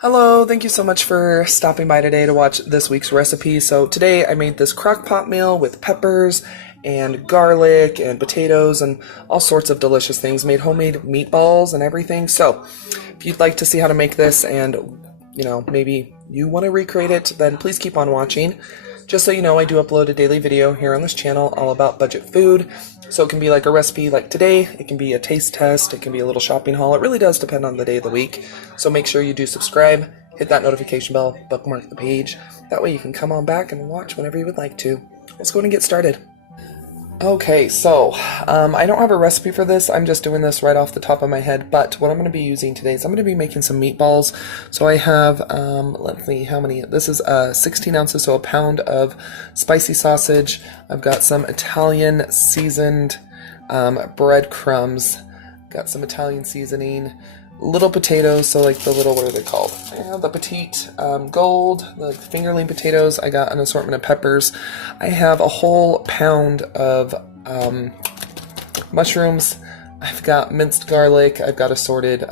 Hello, thank you so much for stopping by today to watch this week's recipe. So today I made this crock-pot meal with peppers and garlic and potatoes and all sorts of delicious things. Made homemade meatballs and everything. So if you'd like to see how to make this and, maybe you want to recreate it, then please keep on watching. Just so you know, I do upload a daily video here on this channel all about budget food. So it can be like a recipe like today, it can be a taste test, it can be a little shopping haul. It really does depend on the day of the week. So make sure you do subscribe, hit that notification bell, bookmark the page. That way you can come on back and watch whenever you would like to. Let's go ahead and get started. Okay, so I don't have a recipe for this. I'm just doing this right off the top of my head. But what I'm going to be using today is I'm going to be making some meatballs. So I have, let's see, how many? This is 16 ounces, so a pound of spicy sausage. I've got some Italian seasoned breadcrumbs. Got some Italian seasoning. Little potatoes, so like the little, what are they called? The petite gold, the fingerling potatoes. I got an assortment of peppers. I have a whole pound of mushrooms. I've got minced garlic. I've got assorted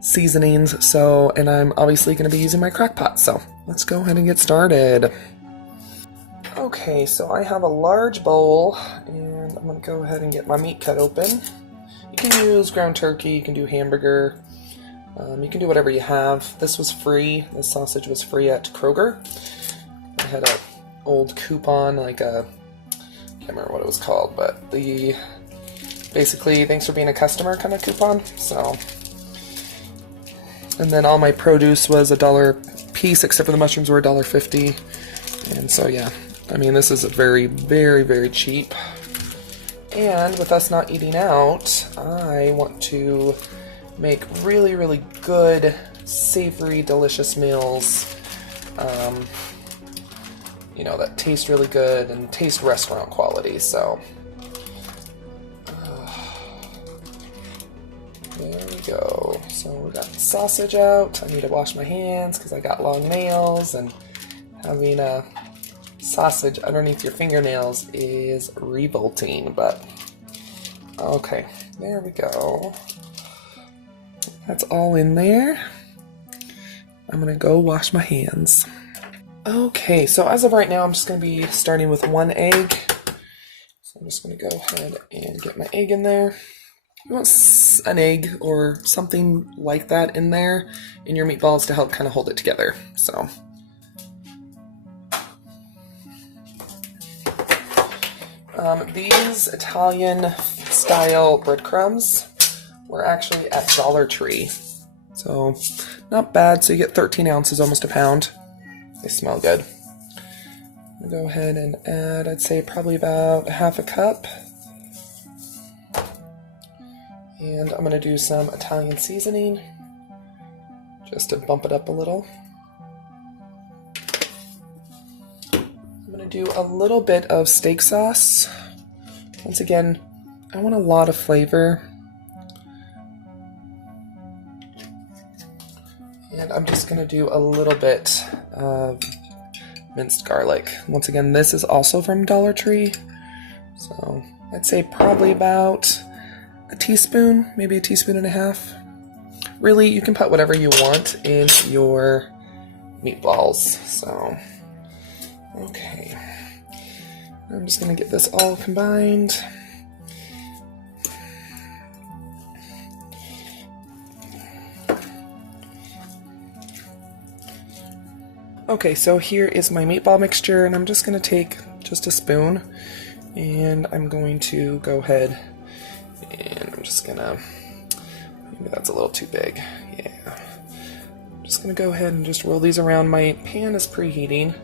seasonings. So, and I'm obviously going to be using my crock pot. So let's go ahead and get started. Okay, so I have a large bowl, and I'm going to go ahead and get my meat cut open. You can use ground turkey, you can do hamburger, you can do whatever you have. This was free, this sausage was free at Kroger. I had an old coupon, like a, I can't remember what it was called, but basically thanks for being a customer kind of coupon. So, and then all my produce was $1 a piece, except for the mushrooms were $1.50. And so yeah, I mean this is very, very, very cheap. And with us not eating out, I want to make really, really good, savory, delicious meals, that taste really good and taste restaurant quality. So, there we go. So we got the sausage out. I need to wash my hands because I got long nails, and having a sausage underneath your fingernails is revolting, but okay, there we go. That's all in there. I'm gonna go wash my hands. Okay, so as of right now, I'm just gonna be starting with 1 egg. So I'm just gonna go ahead and get my egg in there. You want an egg or something like that in there in your meatballs to help kind of hold it together. So. These Italian-style breadcrumbs were actually at Dollar Tree, so not bad. So you get 13 ounces, almost a pound. They smell good. I'll go ahead and add, I'd say probably about half a cup. And I'm going to do some Italian seasoning, just to bump it up a little. Do a little bit of steak sauce. Once again, I want a lot of flavor. And I'm just going to do a little bit of minced garlic. Once again, this is also from Dollar Tree. So I'd say probably about a teaspoon, maybe a teaspoon and a half. Really, you can put whatever you want in your meatballs. So, okay. I'm just going to get this all combined. Okay, so here is my meatball mixture, and I'm just going to take just a spoon, and I'm going to go ahead, and I'm just going to, maybe that's a little too big, yeah. I'm just going to go ahead and just roll these around. My pan is preheating.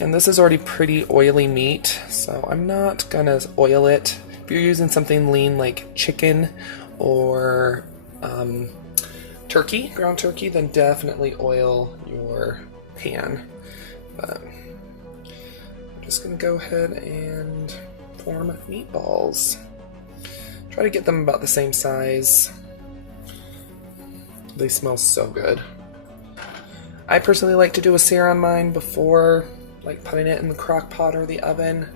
And this is already pretty oily meat, so I'm not gonna oil it. If you're using something lean like chicken or turkey, ground turkey, then definitely oil your pan. But I'm just gonna go ahead and form meatballs. Try to get them about the same size. They smell so good. I personally like to do a sear on mine before like putting it in the crock pot or the oven,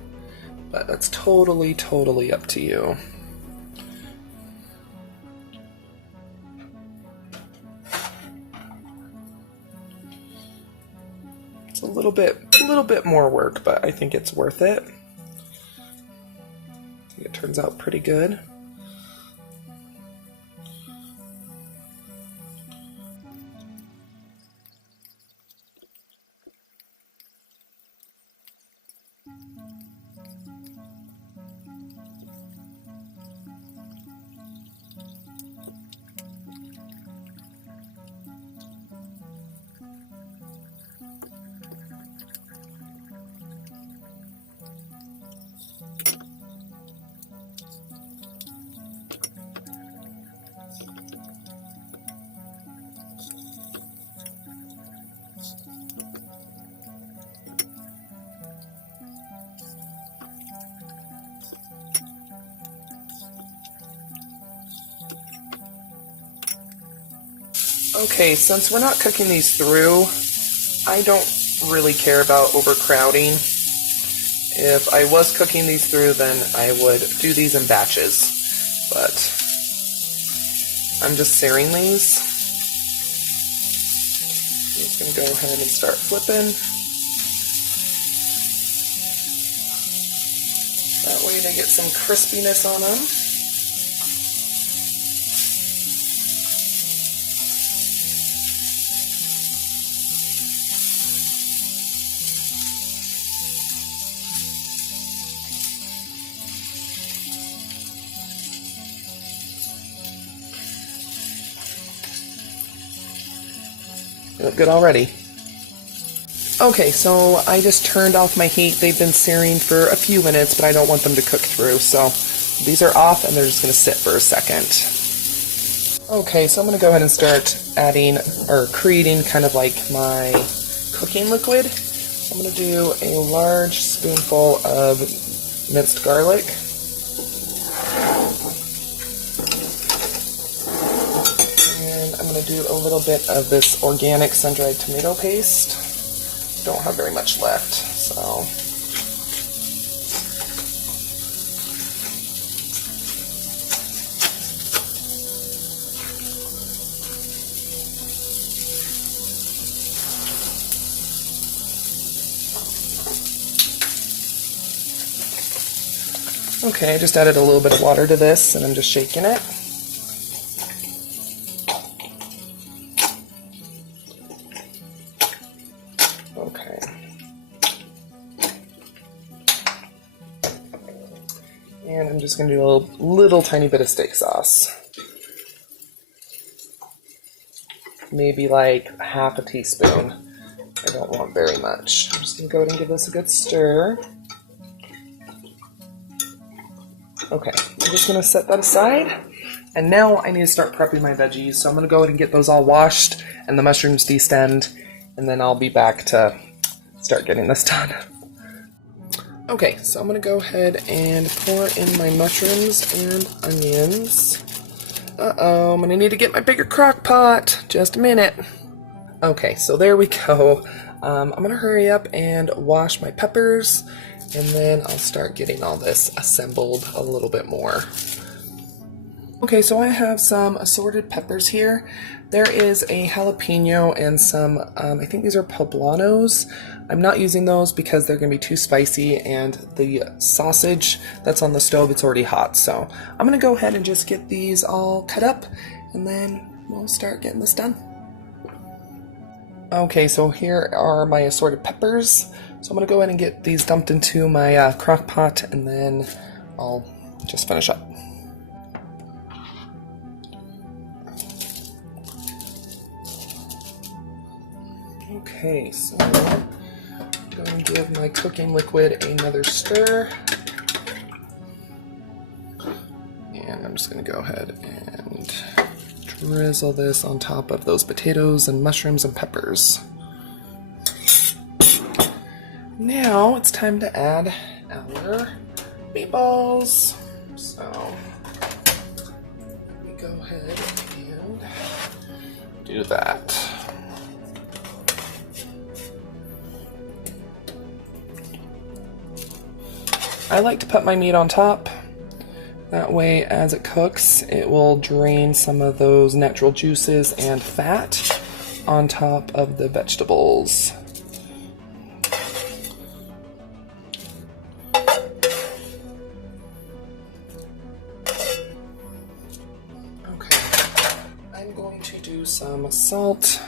but that's totally up to you. It's a little bit more work, but I think it's worth it. I think it turns out pretty good. Okay, since we're not cooking these through, I don't really care about overcrowding. If I was cooking these through, then I would do these in batches, but I'm just searing these. I'm just going to go ahead and start flipping. That way they get some crispiness on them. They look good already. Okay, so I just turned off my heat. They've been searing for a few minutes, but I don't want them to cook through, so these are off and they're just going to sit for a second. Okay, so I'm going to go ahead and start adding, or creating kind of like my cooking liquid. I'm going to do a large spoonful of minced garlic. And I'm going to do a little bit of this organic sun-dried tomato paste. Don't have very much left, so. Okay, I just added a little bit of water to this and I'm just shaking it. Okay. And I'm just going to do a little tiny bit of steak sauce. Maybe like half a teaspoon. I don't want very much. I'm just going to go ahead and give this a good stir. Okay, I'm just going to set that aside. And now I need to start prepping my veggies. So I'm going to go ahead and get those all washed and the mushrooms destemmed. And then I'll be back to start getting this done. Okay, so I'm going to go ahead and pour in my mushrooms and onions. Uh-oh, I'm going to need to get my bigger crock pot. Just a minute. Okay, so there we go. I'm going to hurry up and wash my peppers. And then I'll start getting all this assembled a little bit more. Okay, so I have some assorted peppers here. There is a jalapeno and some, I think these are poblanos. I'm not using those because they're going to be too spicy, and the sausage that's on the stove, it's already hot. So I'm going to go ahead and just get these all cut up, and then we'll start getting this done. Okay, so here are my assorted peppers. So I'm going to go ahead and get these dumped into my crock pot, and then I'll just finish up. Okay, so I'm going to give my cooking liquid another stir. And I'm just going to go ahead and drizzle this on top of those potatoes and mushrooms and peppers. Now it's time to add our meatballs. So let me go ahead and do that. I like to put my meat on top. That way, as it cooks, it will drain some of those natural juices and fat on top of the vegetables. salt.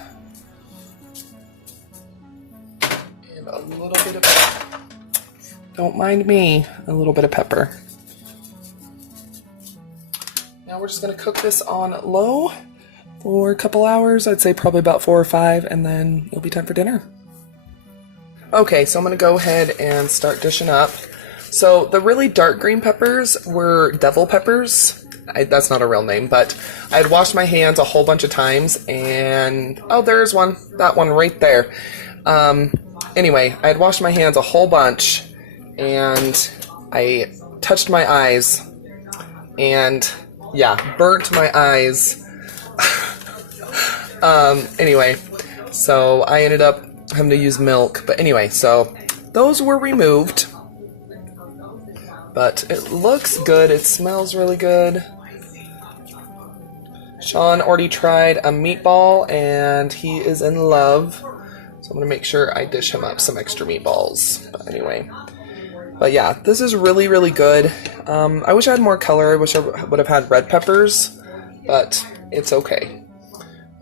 And a little bit of, don't mind me, a little bit of pepper. Now we're just gonna cook this on low for a couple hours. I'd say probably about 4 or 5, and then it'll be time for dinner. Okay, so I'm gonna go ahead and start dishing up. So the really dark green peppers were devil peppers. That's not a real name, but I had washed my hands a whole bunch of times, and oh, there's one. That one right there. Anyway, I had washed my hands a whole bunch, and I touched my eyes, and yeah, burnt my eyes. Anyway, so I ended up having to use milk. But anyway, so those were removed. But it looks good. It smells really good. Sean already tried a meatball, and he is in love. So I'm going to make sure I dish him up some extra meatballs. But anyway. But yeah, this is really, really good. I wish I had more color. I wish I would have had red peppers. But it's okay.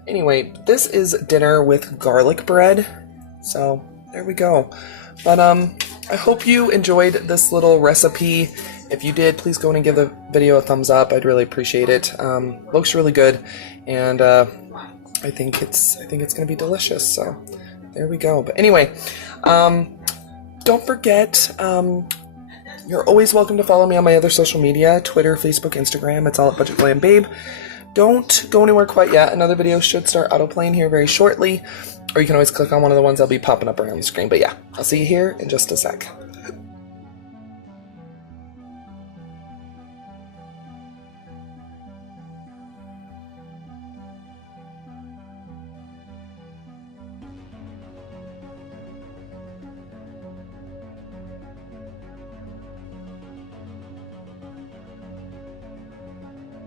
Anyway, this is dinner with garlic bread. So there we go. But I hope you enjoyed this little recipe. If you did, please go in and give the video a thumbs up. I'd really appreciate it. Looks really good, and I think it's gonna be delicious. So there we go. But anyway, don't forget, you're always welcome to follow me on my other social media: Twitter, Facebook, Instagram. It's all at Budget Glam Babe. Don't go anywhere quite yet. Another video should start autoplaying here very shortly, or you can always click on one of the ones that'll be popping up around the screen. But yeah, I'll see you here in just a sec.